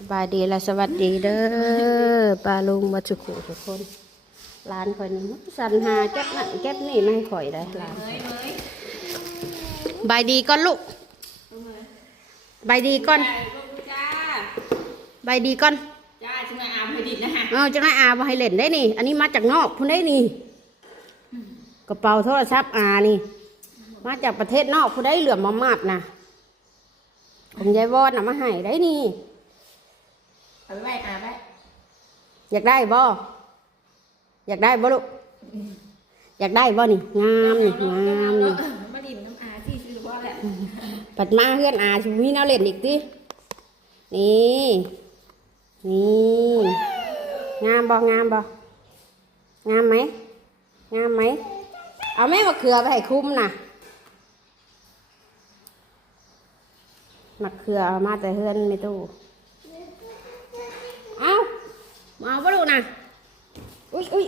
สบายดีและสวัสดีเด้อปลาลุงมาจุกุทุกคนร้านข่อยนี่มันสันหาเก็บนั่นเก็บนี่ไม่ให้ข่อยได้ร้านข่อยบายดีก่อนลูกบายดีก่อนจ้าบายดีก่อนจ้าจะมาอาบให้ดินนะฮะเอาจังไดอามาให้เล่นได้นี่ อันนี้มาจากนอกพุ่นได้นี่กระเป๋าโทรศัพท์อานี่ มาจากประเทศนอกพุ่นได้เหลือมมามาดนะผมยายวอดนะมาให้ได้นี่ เอาไปไว้อาบไว้อยากได้บ่อยากได้บ่ลูกอยากได้บ่นี่งามนี่งามนี่มาดินน้ำอาที่ชื่อว่าแหละปัดมาเพื่อนอาชิมีแนวเล่นอีกตินี่นี่งามบ่งามบ่งามไหมงามไหมเอาแม่มะเขือไปให้คุ้มนะมะเขือเอามาแต่เฮือนในตู้เอา มาเอาบ่ลูกนะอุ้ยอุ้ย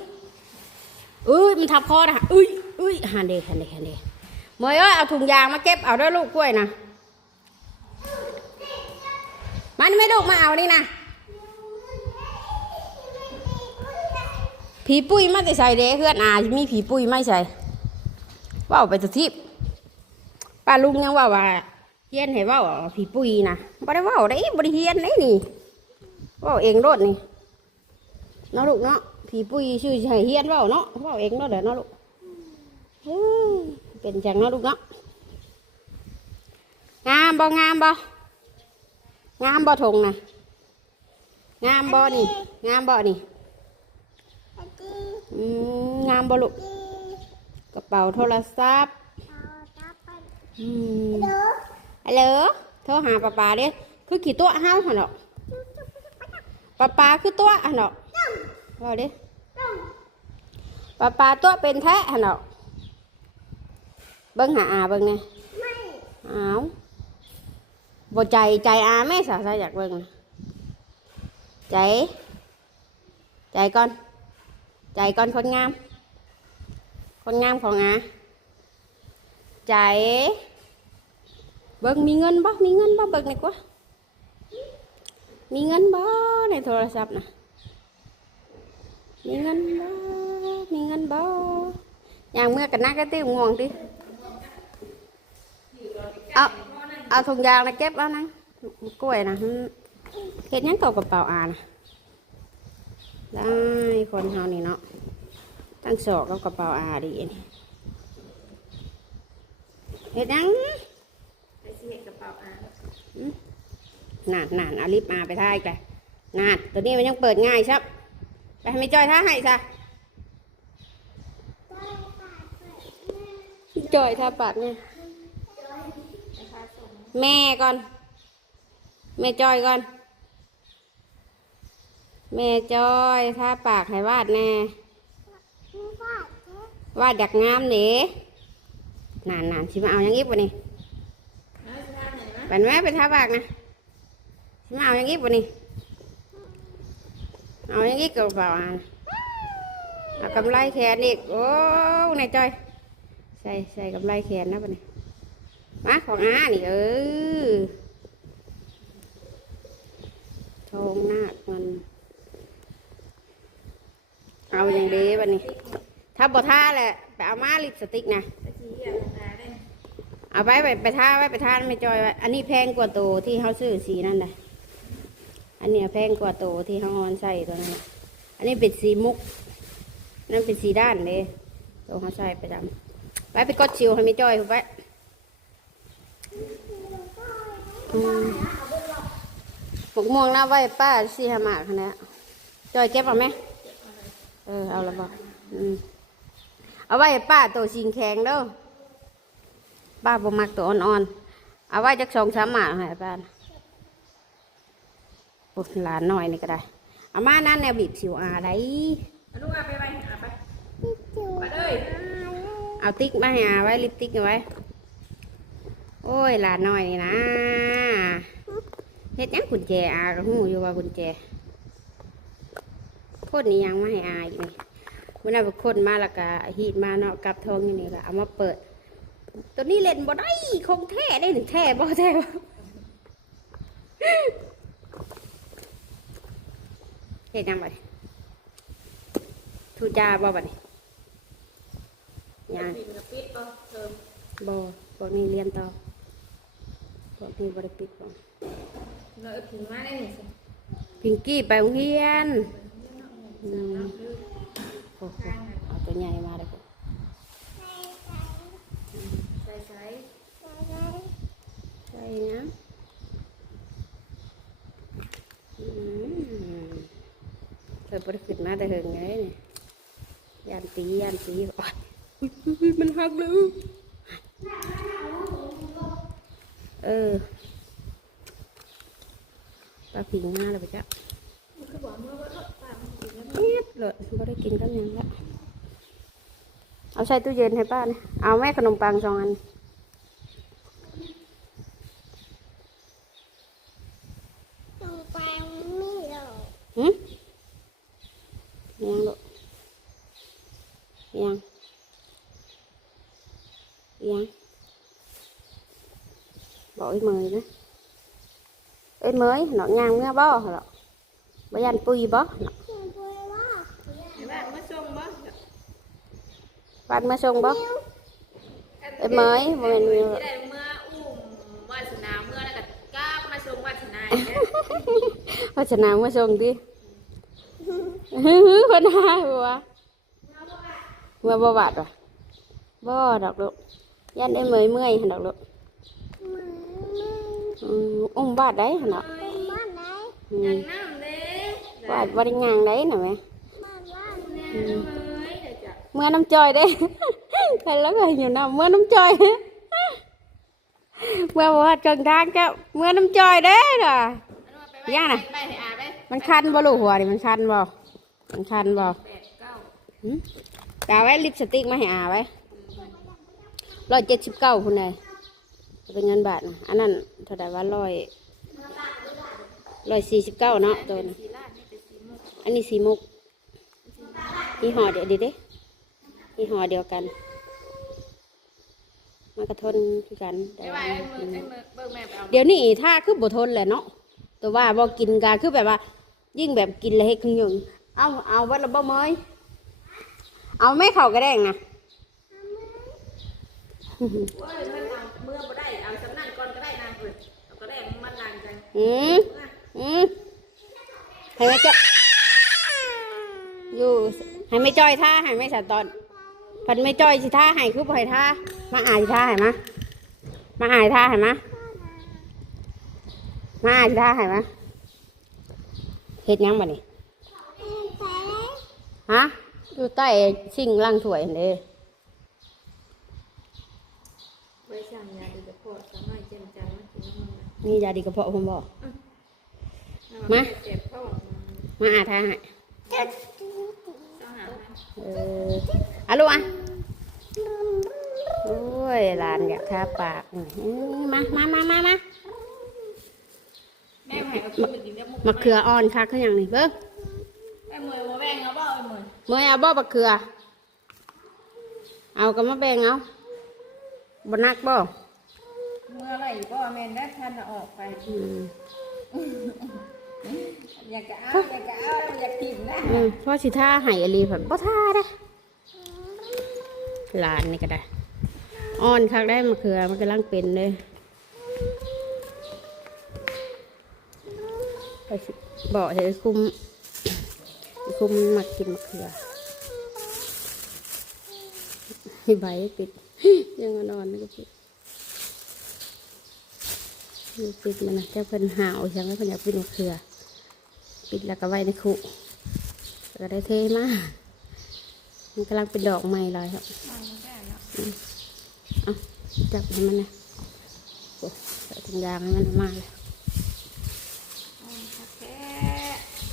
อุ้ยมันทับคอนะอุ้ยอุ้ยหันเดหันเดหันเดเมยเอ้ยเอาถุงยางมาเก็บเอาด้วยลูกกล้วยนะมันไม่ลูกมาเอานี่นะผีปุ้ยมาแต่ใส่เด้เพื่อนอามีผีปุ้ยไม่ใส่ว่าวไปตุทิพย์ป้าลุงยังว่าว่าเฮียนให้เว่าผีปุ้ยนะบ่ได้เว่าได้บ่ได้เฮียนได้นี่เว่าเองโดดนี่ เนาะลูกเนาะผีปุ้ยชื่อให้เฮียนเว่าเนาะเว่าเองเนาะเด้อเนาะลูกเฮ้ยเป็นจังเนาะลูกเนาะงามบ่งามบ่งามบ่ทงนะงามบ่นี่งามบ่นี่งามบ่ลูกกระเป๋าโทรศัพท์อืมฮัลโหลโทรหาป้าป๋าเด้คือขี่ตัวเฮาหันเนาะป้าป๋าคือตัวหันเนาะ ว่าเด้ป้าป๋าตัวเป็นแท้หั่นเนาะเบิ้งหาอาเบิ้งไงอ้าวบ่ใจใจอาแม่สาวอยากเบิ้งน่ะใจ ใจก่อน ใจก่อนคนงาม คนงามของอาใจ เบิ้งมีเงินบ่มีเงินบ่เบิ้งหน่อยกว่ามีเงินบ่ในโทรศัพท์นะ มีเงินบ่มีเงินบ่อย่างเมื่อกันนักก็ติ้วง่วงติเอาเอาถุงยางนะเก็บแล้วนะกล้วยนะเห็ดหยังตกกระเป๋าอานะได้คนเฮานี่เนาะตั้งศอกกับกระเป๋าอาดีนี่เห็ดหยังไปสิเห็ดกระเป๋าอานานนานเอาลิฟต์มาไปท่ายกันนานตัวนี้มันยังเปิดง่ายครับ ไปให้ไม่จ้อยท่าให้ซะจอยท่าปัดเนี่ยแม่ก่อน แม่จอยก่อน แม่จอยถ้าปากให้วาดแน่วาดดักงามเด้นานนานๆสิมาเอาอย่างนี้ปะนี่น้อยสิท่าไหนนะเป็นแม่เป็นท่าปากนะสิมาเอาอย่างนี้ปะนี่ เอาอย่างนี้กับเปล่าอะเอากำไรแขนอีกโอ้นายจอยใส่ใส่กำไรแขนนะปะนี่มาของอานี่เออทองหน้ามันเอาอย่างเดีบันนี้ถ้าบ่ท่าแหละไปเอามาลิปสติกนะตะกี้อะอาได้เอาไปไปไปท่าไว้ไปท่าไม่จอยไว้อันนี้แพงกว่าโตที่เขาซื้อสีนั่นเลย อันเนี้ยแพงกว่าโตที่เขาเอาใส่ตัวนั้นอันนี้เป็นสีมุก นั่นเป็นสีด้านเลยตัวเขาใส่ประจำไปไปกดชิวให้ม่จอยถูกไปอืมหมกม่วงหน้าไว้ป้าสีหามากคันนี้จอยเก็บเอาไหมเออเอาละบอกอืมเอาไว้ป้าตัวสิงแข็งเด้อป้าบ่มักตัวอ่อนๆ เอาไว้จักสองสามหมาให้ป้านะ หลานน้อยนี่ก็ได้เอามานั่นแนวบีบสิวอาได้ลูกอาไปไว้อาไปไปเลยเอาติ๊กมาหาไว้ลิปติ๊กเอาไว้ โอ้ยหลานน้อยนี่นะเฮ็ดยังกุญแจอาก็หูอยู่ว่ากุญแจโคนนี้ยังไมาให้อาอีกนี่มันเอาไปคนมาแล้วก็ฮีดมาเนาะกลับทองอยู่นี่ก็เอามาเปิด ตัวนี้เล่นบ่ได้คงแท้ได้หนึ่งแท้บ่แท้บ่ เฮ็ดหยังบัดนี้ทุจาบ่บัดนี้ยังปิดกับปิดป่ะเติมบ่พวกนี้เรียนต่อพวกนี้บ่ได้ปิดบ่เนื้อถึงมาได้หนิสิพิงกี้ไปโรงเรียนอืมโอ้โหเอาตัวใหญ่มาเลยใส่ใส่ใช่นะอืม เคยบ่ได้ขึ้นมาแต่เหิงไงนี่ยานตียานตีโอ๊ยอุ๊ยอุ๊ยมันหักเลยเออปลาผิงมาเลยปะจ๊ะมันคือบอกเมื่อว่าเออปากมันกินแล้วเงียบเลยบ่ได้กินกันยังละเอาใส่ตู้เย็นให้ป้านะเอาแม่ขนมปังสองอันหืมยังลูกยังยังบอ กไอ้เมยนะไอ้เมย nó nhang mưa bó hả bà dàn pui bó เห็นไหมมาส่งบ่ bạn mà xong bó ไอ้เมยบ่แม่นที่ เมื่อได้เมื่ออุ้มวาสนาเมื่อแล้วก็กล้ามาส่งวาสนาพ่อชนะมาส่งดิฮึฮึเพิ่นหาหัวเมื่อบ่บาดว่ะบ่ดอกลูกยันไอ้เอันดอกลูกอืมอุ้มบาดได้หั่นดอกอืยัมงน้ำเด้บาดบ่ได้ย่างได้น่ะแม่แน่เลยเดี๋ยวะเมื่อน้ำจอยได้เห็นแล้วก็อยู่น้ำเมื่อน้ำจอยเมื่อบ่ว่าจงทางก็เมื่อน้ำจอยเด้อน่ะย่าไปให้อาไปมันคันบ่ลูกแปดเก้าหึกาไว้ลิปสติกมาให้อาไว้ร้อยเจ็ดสิบเก้าพุ่นเลยเป็นเงินบาทนะอันนั้นเท่าไหร่ว่าร้อยร้อยสี่สิบเก้าเนาะตัวนี้สีลาดนี่เป็นสีมุกอันนี้สีมุกยี่ห้อเดี๋ยวดีเด้ยี่ห้อเดียวกันมันกระทนคือกันแต่ว่าเดี๋ยวนี้ถ้าคือบ่ทนแหละเนาะแต่ว่าบ่กินกาคือแบบว่า ยิ่งแบบกินแล้วเฮ็ดขึ้นยัง เอาเอาวัดละบ่เมยเอาไม่เข้ากระแดงนะเว้ยเพิ่นเอาเมื่อบ่ได้เอาสำนักก่อนก็ได้นางเพิ่นเอาก็ได้มันนางจังอืมอืมให้ไม่จ้อยอยู่ให้ไม่จ้อยท่าให้ไม่สะตอนพันไม่จ้อยสิท่าให้คือบ่ให้ท่ามาอายท่าให้มามาอายท่าให้มามาอายท่าให้มาเฮ็ดยังบ่นี่ ฮะ อยู่ใต้ชิงล่างถ้วยนั่นเด้ไว้สั่งยาดีกับพ่อสามารถเจมจังมากินน้ำมันนี่ยาดีกระเพาะผมบอกมามาเจ็บเข้าออกมามาอาท่าให้ต้องหาเอออะลูกอะ โอ้ยหลานอยากทาปากหน่อยเอ้ยมามามามามาแม่ให้เอาขึ้นไปกินกับมุกมะเขืออ่อนคักเขาอย่างนี้เบิ้ง ไอ้มือว่าแบ่งเอาบ่ไอ้มือเมื่อเอาบ่มะเขือ เอาก็มาแบ่งเอาบนักบ่เมื่อไรก็แม่นได้ทันออกไปอืมอยากจะเอาอยากจะเอาอยากกินนะอืมเพราะสิท่าให้อลีแบบบ่ท่าได้หลานนี่ก็ได้อ่อนคักได้มะเขือมันกำลังเป็นเลยไปสิบอกให้คุม คุมมากินมะเขือให้ใบปิดยังมานอนนี่ก็ปิดนี่ปิดมันนะเจ้าเพิ่นหาวยังไม่เพิ่นอยากปิดมะเขือ ปิดแล้วก็ไว้ในคุแล้วก็ได้เทมากมันกำลังเป็นดอกใหม่เลยครับเอาจับให้มันนะโอ้ยใส่ถุงยางให้มันออกมาเลย แค่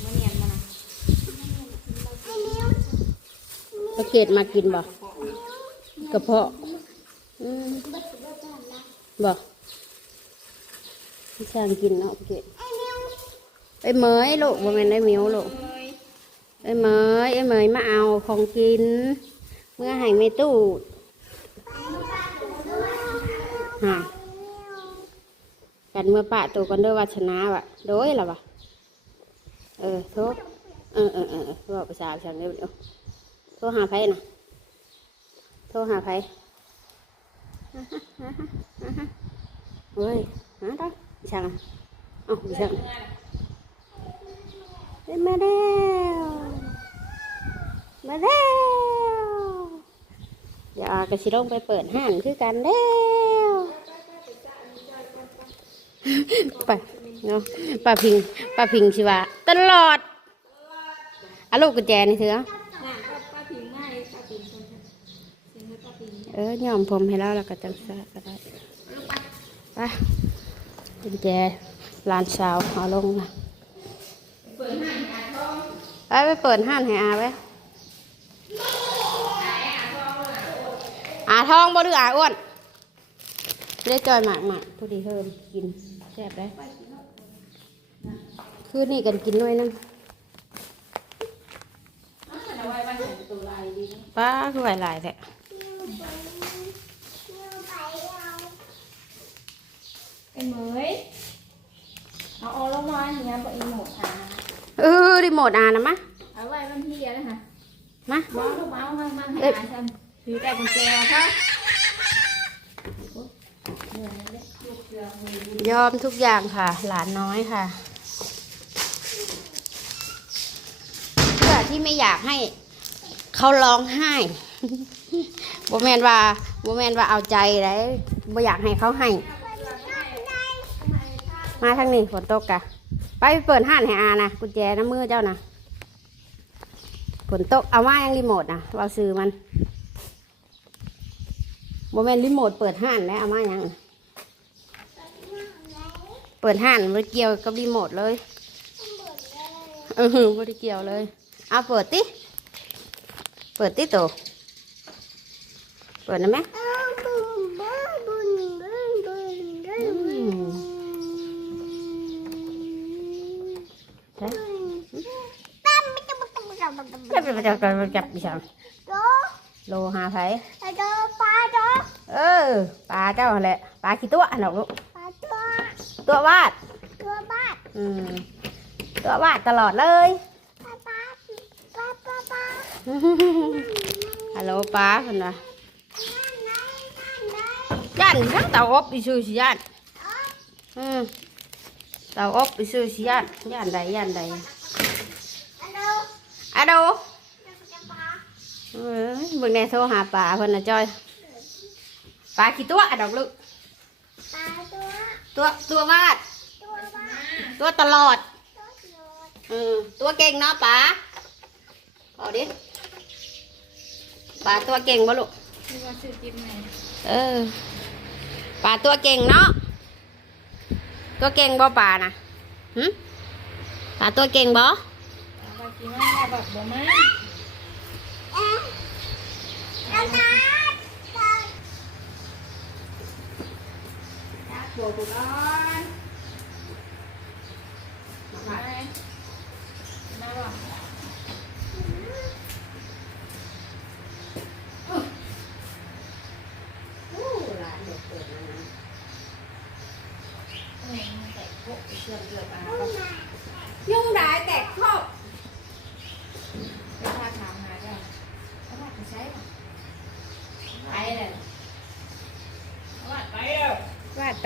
มันเนียนมานะ ปลาเกตมากินบ่กระเพาะอืมบ่พี่ช่างกินเนาะปลาเกตไอ้เมยลูกบ่แม่นไอ้เหมียวลูกไอ้เมยไอ้เมยมาเอาของกิน เมื่อให้ไม่ตู้ฮะกันเมื่อปะตัวกันด้วยวัชนะวะโดยล่ะวะเออทุกเอออเออเออเออบอกภาษาฉันเดี๋ยวเดี๋ยว โทรหาไผนะโทรหาไผเฮ้ยหาได้ช่างอะเอ้าช่างเอ้ยมาแล้วมาแล้วเดี๋ยวอากระชิลงไปเปิดห้างคือกันแล้วไปเนาะป้าพิงป้าพิงชิวะตลอดอะลูกกุญแจนี่เถอะ เออยอมผมให้แล้วแล้วก็จังซะก็ได้ไปกุญแจลานสาวเอาลงมาไปไปเปิดห้านให้อาไว้อาทองบ่ดืออาอ้วนไม่ได้จอยหมากหมากพอดีเฮิมกินแซ่บได้คืนนี้กันกินด้วยนึงเอาไว้ไว้ให้ตัวลายดีนะป้าคือไหวหลายแท้ เป็นเหมยเอาเอาลงมาอย่างเงี้ยบอกอีโมดอะเออรีโมทอานะมะเอาไว้วันที่อะนะคะมาบ้าลูกบ้ามามาให้อาฉันถือแต่กุญแจค่ะเหนื่อยเลยลูกเรือมือยอมทุกอย่างค่ะ หลานน้อยค่ะเพื่อที่ไม่อยากให้เขาร้องไห้โบแมนว่าโบแมนว่าเอาใจเลยบ่อยากให้เขาให้ มาทางนี้ฝนตกกะ ไปเปิดห้านให้อานะกุญแจน้ำมือเจ้านะฝนตกเอามายังรีโมทนะเราซื้อมันโบแมนต์รีโมทเปิดห้านแล้วเอามายังเปิดห้านมันเกี่ยวกับรีโมทเลยเออไม่ได้เกี่ยวเลยเอาเปิดติเปิดติโตเปิดนะแม่อืมใช่ จับจับจับจับจับดิฉันโลหาไผเออปลาเจ้าหั่นแหละปลากี่ตัวหนอกลูกตัววาดอืมตัววาดตลอดเลยฮัลโหลป้าคนน่ะย่านทั้งเตาอบอีซูสิย่านอืมเตาอบอีซูสิย่านย่านใดย่านใดอะโด เอ้ยเบิ่งแน่โทรหาป้าเพิ่นน่ะจอยป้ากี่ตัวอะดอกลูกตัวตัววาด ตัวตลอดอืมตัวเก่งเนาะป้าเอาดิป้าตัวเก่งบ่ลูกนี่ว่าชื่อจิ๊บไหนเออป่าตัวเก่งเนาะตัวเก่งบ่ป่านะหึป่าตัวเก่งบ่ เอาไว้กินว่าแบบบ่มา จักตัวกูก่อนมาไห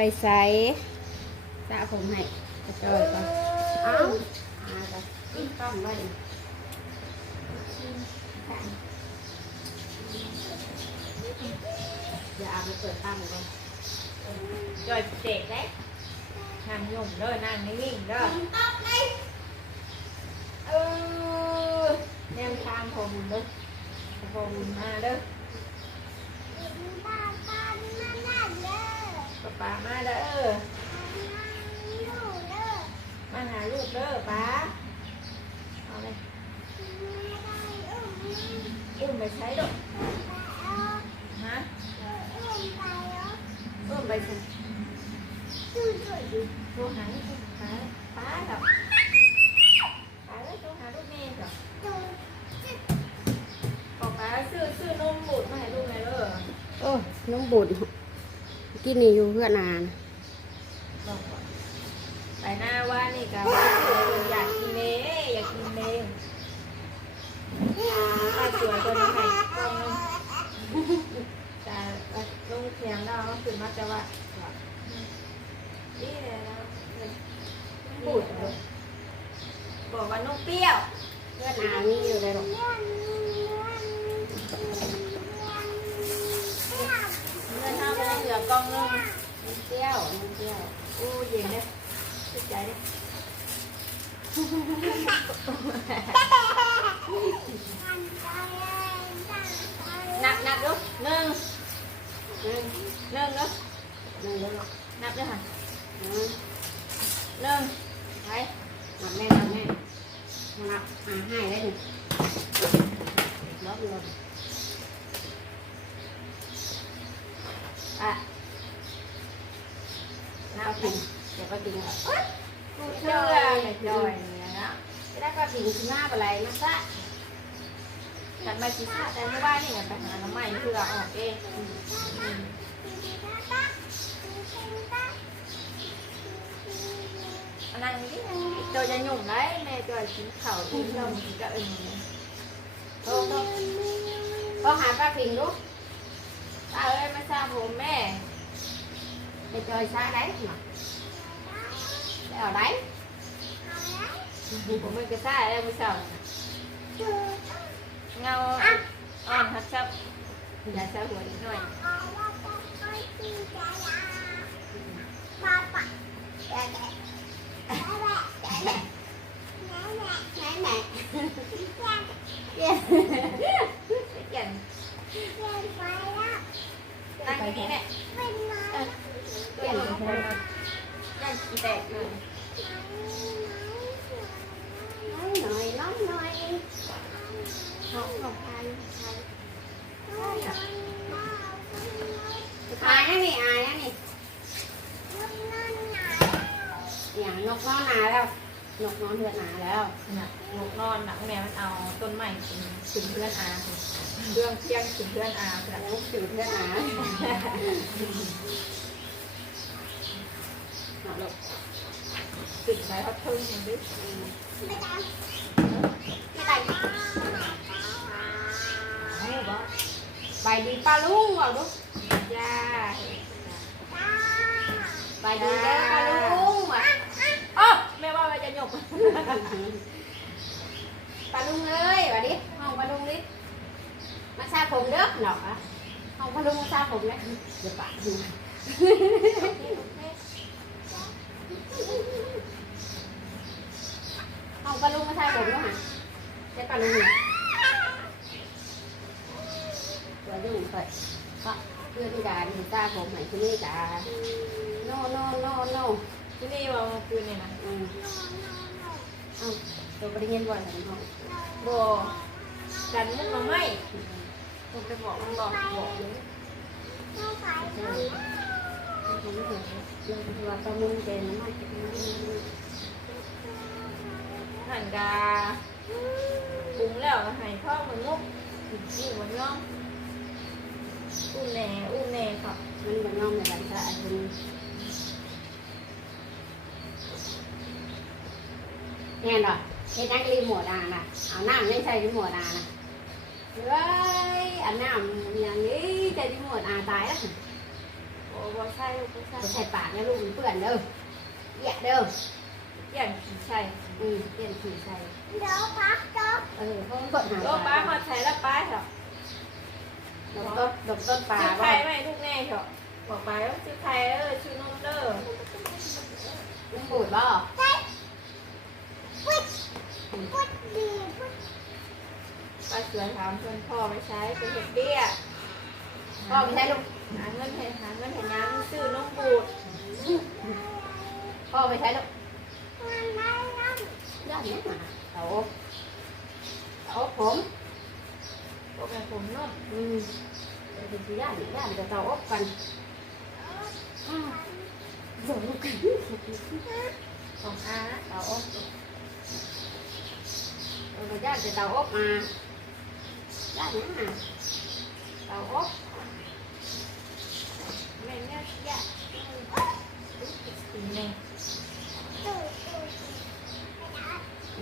ไปใส่สระผมให้กระจอยไปเอ้าอาไปติ้งต้องไว้อย่าเอาไปเปิดตั้งก่อนจอยเด็กได้นั่งยุ่งเด้อนั่งนิ่งเด้อเออแนมทางขอมึงเด้อขอมึงมาเด้อ ป้าป้ามาเด้อมาหาลูกเด้อป้าเอาเลยอุ้มไปใช้ดอกฮะอุ้มไปใช้โทรหาลูกป้าป้าดอกป้าแล้วโทรหาลูกแม่ดอกบอกป้าซื้อซื้อนมบูดมาให้ลูกไงเด้อโอ้น้องบุญ กินนี่อยู่เพื่อนานไปหน้าว่านี่กับอยากกินเนอยากกินเนยถ้าสวยก็ได้ไหนแต่ลงแข็งงเราคือมาจะว่านี่แหละพูดบอกว่านกเปรี้ยวเพื่อนานนี่อยู่เลยหรอก เหลือกล่องนึงมันเที่ยวมันเที่ยวอู้เย็นเนี่ยสุดใจเนี่ยนับนับดูหนึ่งหนึ่งหนึ่งเนาะหนึ่งเลยหรอกนับด้วยค่ะหนึ่งหนึ่งไปนับแม่นับแม่นับอาให้ได้หนึ่งลบเลย อะนันับบไปกินเดี๋ยวก็กินอะกูเชื่อเลยจอยเนี่ยนะจะได้ก็กินขึ้นมาอะไรนะซะฉันมา ชิซาแต่เมื่อวานนี่ไปหาน้ำใหม่เพื่อออกเองอันนั้นนี่จอยจะหยุ่งได้แม่จอยกินข้าวกินนมกินกะอึ่งโทษโทษก็หาป้าปิงลูกป้อยมาทราบผมแม่ไปจอยซา đấy mà để ở đấy ผมไม่กระซ่าแล้วมือเสาเงาอ่อนครับครับอย่านิดหน่อย Đấy mẹ Yeah. เปลี่ยนนั่อย่างนี้และเปลี่ย นนั่งกีแตกอยู่ Nói nói nói nói Không không ai Ai á nè ai á nè Dạ ngọc nó nà đâu Ngọc nó huyệt nà đâu น่ะลูกนอนหนังแม่มันเอาต้นไม้ถึงเพื่อนอาเรื่องเที่ยงถึงเพื่อนอาแบบ Ngọc chịu huyệt nà Ngọc được ถึงใช้พัดพึ่งอย่างนี้ Cái tay โอ้บ้า Bài đi pa luôn vào đúng ย่า Bài đi đeo pa luôn mà อ๋อแม่ว่ามันจะ ปลาลุงเอ้ยวันนี้ห้องปลาลุงนิดมาซาผมเด้อหนอห้องปลาลุงมาซาผมเลยเดี๋ยวปะดูห้องปลาลุงมาซาผมด้วยฮะใช่ปลาลุงตัวยุ่งไปก็เพื่อนที่ดาที่ตาผมหมายถึงนี่จ้า no no no ที่นี่ว่าเมื่อคืนเนี่ยนะ Ừ. Không, tôi có đi nhân gọi là không โบกันมุกมาไหมผมไปบอกมันบอกบอกเลย không biết được nhưng mà tao muốn về nó mày หันกาปรุงแล้วก็ให้พ่อมันงุกนี่มันย่องอุ้นแหน่อุ้น แหน่ครับ mình vẫn ngon là bạn sợ mình nghe rồi cái đang đi mùa đà nè áo nam nhanh xây cái mùa đà nè ơi anh nam nhà nghĩ chơi cái mùa đà tài á โอ้บอใช่ลูกบ่ใช่ tôi thầy bạn nha luôn bữa đâu dạ đâu อย่างขี้ใช่ ừ tiền chỉ xây ừ không bận โอ้ hả ป้ามาใช้แล้วป้าเหรอ độc tốt độc tốt ซื้อ bà ไข่ coi ไหมลูกแน่เหรอบอกไปว่าซื้อไข่เออซื้อนมเด้อ nó bụi bao ป้า เสือถามเงินพ่อไปใช้ไปเห็ดเบี้ยพ่อไปใช้ลูกหาเงินให้หาเงินให้น้ำซื้อน้องบูดพ่อไปใช้ลูกย่านี้มาเตาเตาผมพวกแม่ผมเนาะอืมเป็นสีย่านย่านจะเตาอบกันสองลูกกันสองอาเตาอบเราจะย่านจะเตาอบมา sẵn à tàu ốp mình nó dạ nè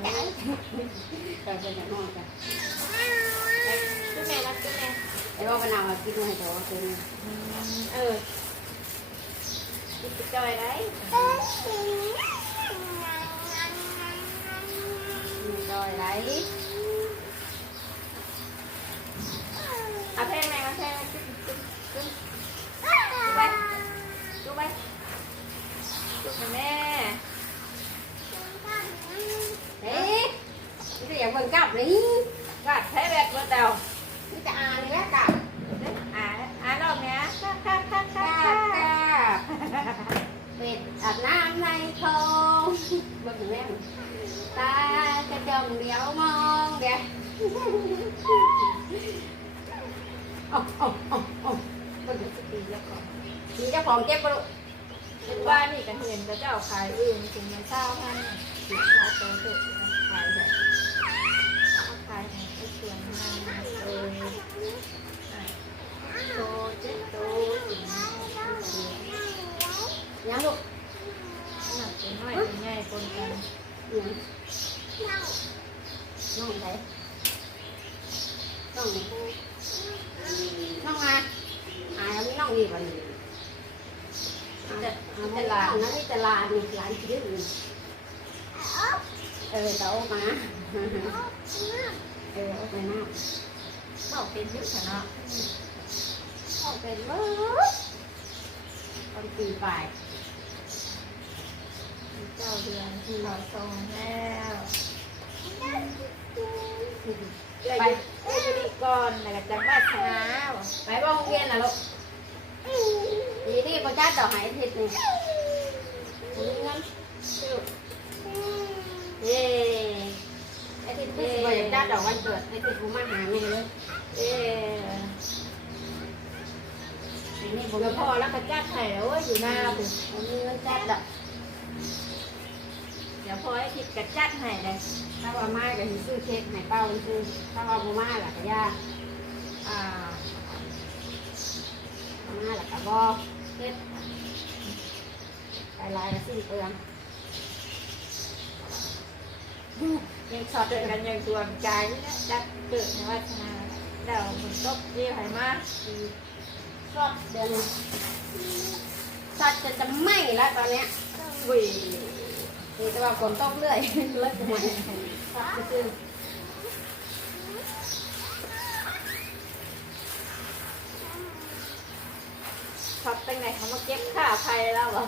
đấy rồi bây giờ ngon rồi cái này là cái này rồi bên nào mà kia này rồi kia này ừ cái chơi đấy rồi đấy แม่เอ๊ะนี่อยากเบิ่งกลับนี่กัดใช้แบตเมื่อเต่านี่จะอ่านนี่แหละกลับอ่าอ่านรอบเนี้ยค่ะค่ะค่ะค่ะลับค่ะกลับเป็ดอาบน้ำในคลองเบิ่งแม่ตากระจงเดียวมองเดี๋ยวโอ้โอ้โอ้โอ้เบิ่งสติแล้วก่อนมีเจ้าของเก็บปะลูก ว่านี่กันเห็นพระเจ้าขายอื่นถึงมันเศร้าพันสิบขายโตเกิดขายแบบขายให้เสียงมาเออโตเจ็ดโตถึงยังลูกหนักเป็นน้อยเป็นใหญ่ปนกันยังน้องไหนน้องน้องมาอ่าแล้วไมีน้องอีกวันนี้ จะอ่าเป็นหลานนะนี่จะหลานนี่หลานชื่อนี่เออเต้ามาเออเอาไปน้ำบอกเป็นยุคเนาะเอาเป็นเว้ยตอนปีปลายเจ้าเดือนที่เราทรงแล้วไปไปไปดีก่อนแล้วก็จะมาเช้าไปบ้องเรียนนะลูก ดีดีประจ้าต่อหายทิศนี่มีเงินเย้ไอ้ทิศพี่สิบอยากจ้าดอกวันเกิดไอ้ทิศกูมาหาแม่เลยเอ๊ะไอ้นี่ผมเดี๋ยวพ่พ่ออแล้แล้ววก็จัดให้แล้วเว้ยอยู่หน้าผมผมมีเงินจ้าดอกเดี๋ยวพ่อให้ทิดกระจัดให้เลยถ้าว่ามาก็สิซื้อเค้กให้เป้าซื้อถ้าว่าบ่มาล่ะก็ย่าอ่ามาล่ะก็บ่ เฮ็ดไปลายก็สิ้นเปลืองยังสอดเดินกันยังตัวใจนี่นะจัดเกิดในวัฒนาเดี๋ยวมันตกเรียกให้มาชอบเดือนสัตว์จะจะไหม้แล้วตอนเนี้ยบุยนี่แต่ว่าฝนตกเรื่อยเลิกหมดสัตว์คือ ช็อปตั้งไหนเขามาเก็บค่าไฟแล้วเหรอ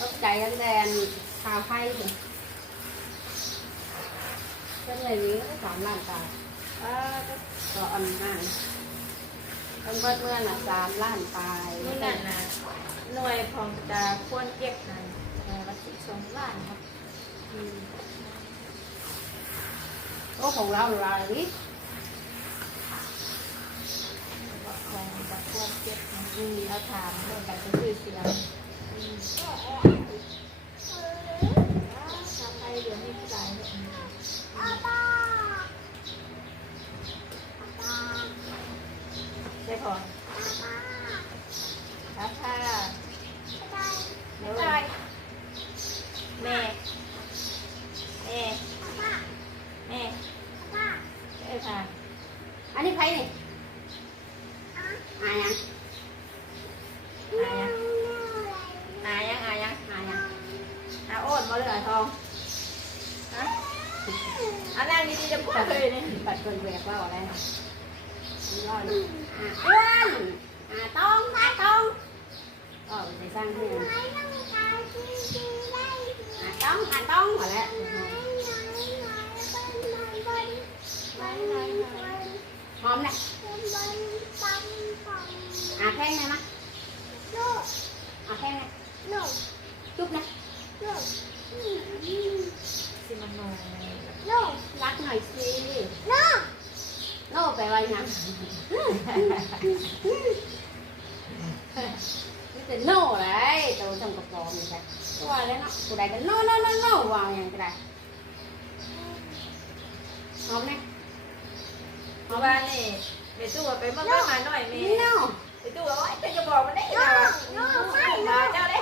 ตกใจกันแดนข่าวไพ่ถึงก็เลยนี้สามล้านตาอ่าก็ก็อันนั้นต้นเบิดเมื่อน่ะสามล้านตายนี่นั่นนะหน่วยของจะควรเก็บนั่นเอ่อวัตถุสองล้านครับอืมโอ้ของเราอะไรนี่ของจะควรเก็บนะ อืมแล้วถามเรื่องการซื้อเสียงอืมชาวไทยเดี๋ยวนี้ผู้ใดเนี่ยอืมใช่พอครับค่ะเดี๋ยวแม่แม่แม่แม่เอ้ยค่ะ อันนี้ไพ่นี่อายัง อายังอายังอายัง อายัง อาโอนมาเลยทองฮะอันนั้นดีๆจะพูดเลยเนี่ย ปัดเปิดแหวกว่าอะไรนะร้อยอะอ้วนอะต้องอะต้องก็ไปสร้างที่อะต้องอะต้องหมดแล้วหอมเนี่ยอะแพงเลยนะอะแพงเลย จุ๊บนะสิมันโนรักหน่อยสิโน่ไปไว้นะนี่เป็นโน่เลยตัวจำกระปอมนี่ใช่ว่าแล้วเนาะกูได้กันโน่โน่โน่โน่วางอย่างก็ได้หอมไหมเพราะว่านี่ไปตู้ไปเมื่อกี้มาหน่อยเมนี่ย์โน่ไปตู้ว่าจะจะบอกมันได้ยังไงมาเจ้าได้ค่ะ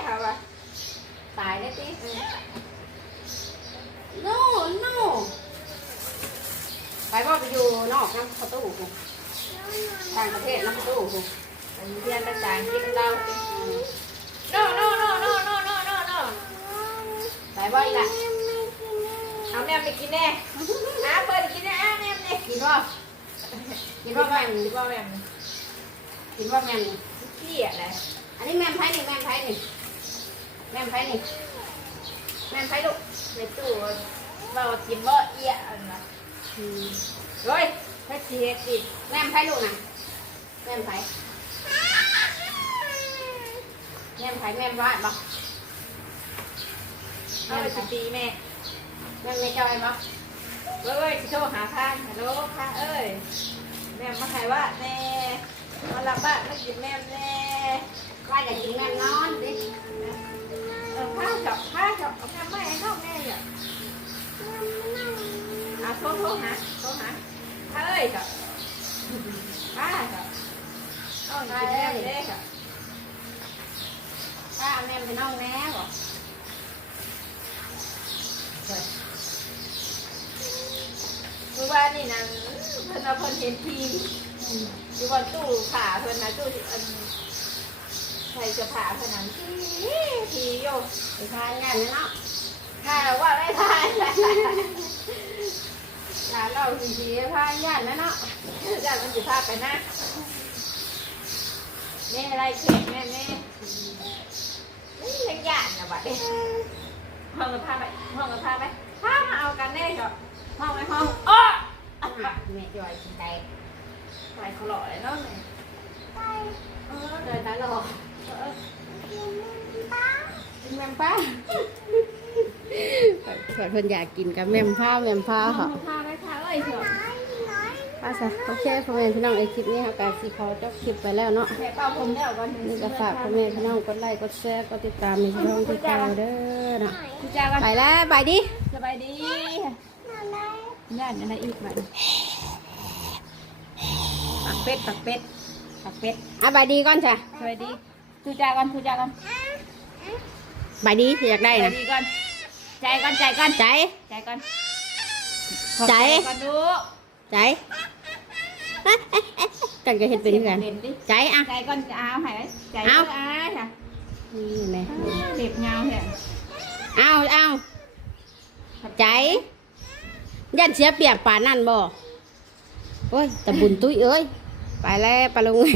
วะ ตายเลยสิโน่โน่ไปว่าไปอยู่นอกน้ำประตูกูต่างประเทศน้ำประตูกูอันนี้เรียนภาษาอังกฤษเราโนโนโนโนโนโนโนโนไปว่าอีกละเอาแม่ไปกินแน่อาเปิดกินแน่อาแม่เนี่ยกินบ่กินบ่แม่นกินว่าแม่กินบ่แม่นขี้อะไรอันนี้แม่นไผนี่แม่นไผนี่ แม่นไผนี่แม่นไผลูกในตู้เรากินบ่เอี้ยอันนะอืมเฮ้ยถ้าชีเฮ็ดกินแม่นไผลูกน่ะแม่นไผแม่นไผแม่นวาดบ่เอาไปสิตีแม่แม่นไม่จอยบ่เอ้ยโทรหาข้างฮัลโหลค่ะเอ้ยแม่มาใครว่าแน่มาลับบ้านมากินแม่แน่ว่าจะกินแม่นนอนดิเออ ข้าจับข้าจับเอาแม่ไม่ให้เข้าแม่อย่าอะโทรโทรหาโทรหาข้าเอ้ยจับข้าจับเอากินแม่เด้ค่ะถ้าแม่ไปน้องแม่บ่เมื่อวานนี่นะเพิ่นเอาเพิ่นเห็นทีอยู่บนตู้ขาเพิ่นนะตู้อัน ใส่เสื้อผ้าขนาดทีทีโยไปทานงานเนาะถ้าว่าไม่ทานหลานเราสิสิทานงานเนาะยากมันอยู่าไปนะแม่อะไรเข็มแม่แม่นี่ยังหยาดนะบัดห้องกับพาไปห้องกับพาไปพามาเอากันแน่จ้ะห้องไปห้องอ้ออะแม่จอยกินไก่ไปเขาหล่อเลยเนาะแม่เออเดินตลอดเออ กินแมมป้าเพิ่นเพิ่นอยากกินกับแมมผ้าแมมผ้าห้อค่ะงกับพาไปพาเอ้ยเถอะป้าซะโอเคพ่อแม่พี่น้องไอคลิปนี้ค่ะการสิขอจบคลิปไปแล้วเนาะแม่เป่าผมแล้วก่อนนี่ก็ฝากพ่อแม่พี่น้องกดไลค์กดแชร์กดติดตามในช่องที่เก่าเด้อเนาะคุณจ้ากันไปแล้วไปดิสบายดีย่านอะไรอีกบัดปักเป็ดปักเป็ดปักเป็ดอะไปดีก่อนจ้ะสวัสดีทุจ้ากันทุจ้ากันไปดีสิอยากได้ สวันะสดีก่อนใจก่อนใจก่อนใจใจก่อนใจก่อนดูใจกันก็เห็นเป็นกันเล่นดิใจอะใจก่อนจะเอาให้ใจเอาเอ้ยค่ะนี่แม่เด็บเงาแท้เอาเอาใจยันเสียเปรียบป่านนั่นบ่โอ้ยแต่บุญตุ้ยเอ้ย ไปแล้วปะลุง